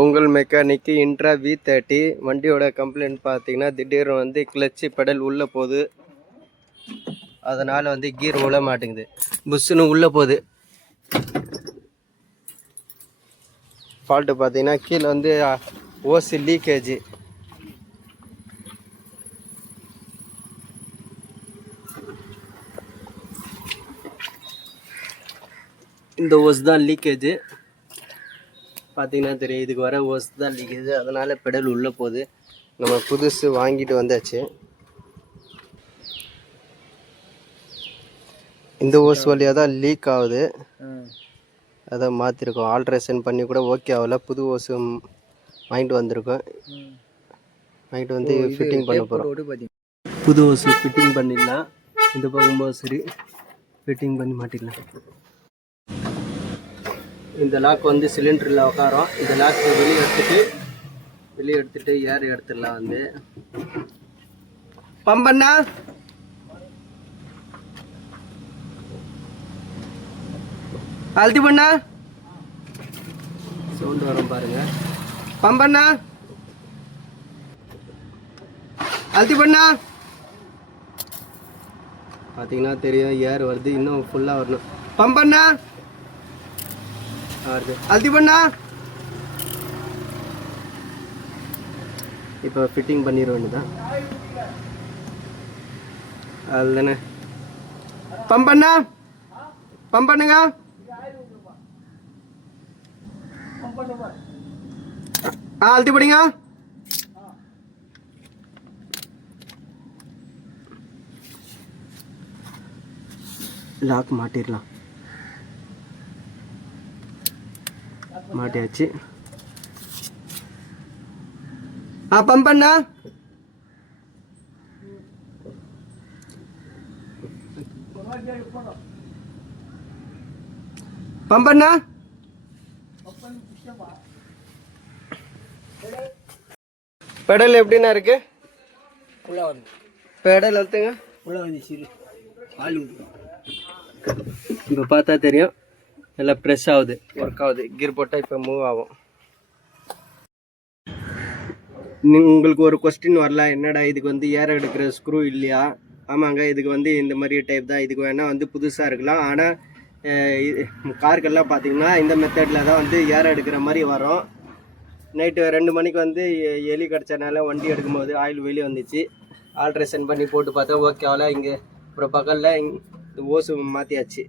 உங்கள் mechanic intra V30 வண்டியோட complaint பார்த்தீங்கன்னா திடீர்னு வந்து கிளச்சு பெடல் உள்ளே போகுது. அதனால் வந்து கீர் உள்ள மாட்டேங்குது, புஷ்ஷுன்னு உள்ளே போகுது. ஃபால்ட்டு பார்த்தீங்கன்னா கீழே வந்து ஓசி லீக்கேஜ். இந்த ஓஸ் தான் லீக்கேஜ் பார்த்தீங்கன்னா தெரியும். இதுக்கு வர ஓஸ் தான் லீக்கேஜ், அதனால் பெடல் உள்ளே போகுது. நம்ம புதுசு வாங்கிட்டு வந்தாச்சு. இந்த ஓஸ் வழியாக தான் லீக் ஆகுது, அதை மாற்றிருக்கோம். ஆல்ட்ரேஷன் பண்ணி கூட ஓகே ஆகல. புது ஓஸு வாங்கிட்டு வந்திருக்கோம். வாங்கிட்டு வந்து ஃபிட்டிங் பண்ண போகிறோம். புது ஓஸு ஃபிட்டிங் பண்ணிடலாம். இந்த பக்கம் சரி ஃபிட்டிங் பண்ணி மாட்டிடலாம். இந்த லாக் வந்து சிலிண்டரில் உட்காரோம். இந்த லாக் வெளியே எடுத்துட்டு ஏர் எடுத்துடலாம். வந்து பம்ப் பண்ணா அழுத்தி பண்ணா சவுண்ட் வரும் பாருங்க. பம்ப் பண்ணா அழுத்தி பண்ணா பார்த்தீங்கன்னா தெரியும், ஏர் வருது. இன்னும் ஃபுல்லாக வரணும். பம்ப் பண்ணா வருது, அழுத்தி பண்ணா. இப்போ ஃபிட்டிங் பண்ணிட வேண்டியதான். அதுதானே. பம்ப் பண்ணா, பம்ப் பண்ணுங்க. அழுத்தி படிங்க. லாக் மாட்டிடலாம். மாட்டியாச்சு. பம்ப் பண்ணா. பம்ப் பண்ணா. பெடல் எப்படின்னா இருக்கு? பெடல் அழுத்துங்க. இப்போ பார்த்தா தெரியும், நல்லா ப்ரெஸ் ஆகுது, ஒர்க் ஆகுது. கீர் போட்டால் இப்போ மூவ் ஆகும். உங்களுக்கு ஒரு கொஸ்டின் வரலாம், என்னடா இதுக்கு வந்து ஏர் எடுக்கிற ஸ்க்ரூ இல்லையா? ஆமாங்க, இதுக்கு வந்து இந்த மாதிரி டைப் தான். இதுக்கு வேணால் வந்து புதுசாக இருக்கலாம். ஆனால் காருக்கெல்லாம் பார்த்தீங்கன்னா இந்த மெத்தடில் தான் வந்து ஏர் எடுக்கிற மாதிரி வரும். நைட்டு 2 மணிக்கு வந்து எலி கிடச்சனால வண்டி எடுக்கும்போது ஆயில் வெளியே வந்துச்சு. ஆல்ட்ரேஷன் பண்ணி போட்டு பார்த்தா ஓகே ஆகல. இங்கே அப்புறம் பக்கத்தில் இந்த ஓசு மாற்றியாச்சு.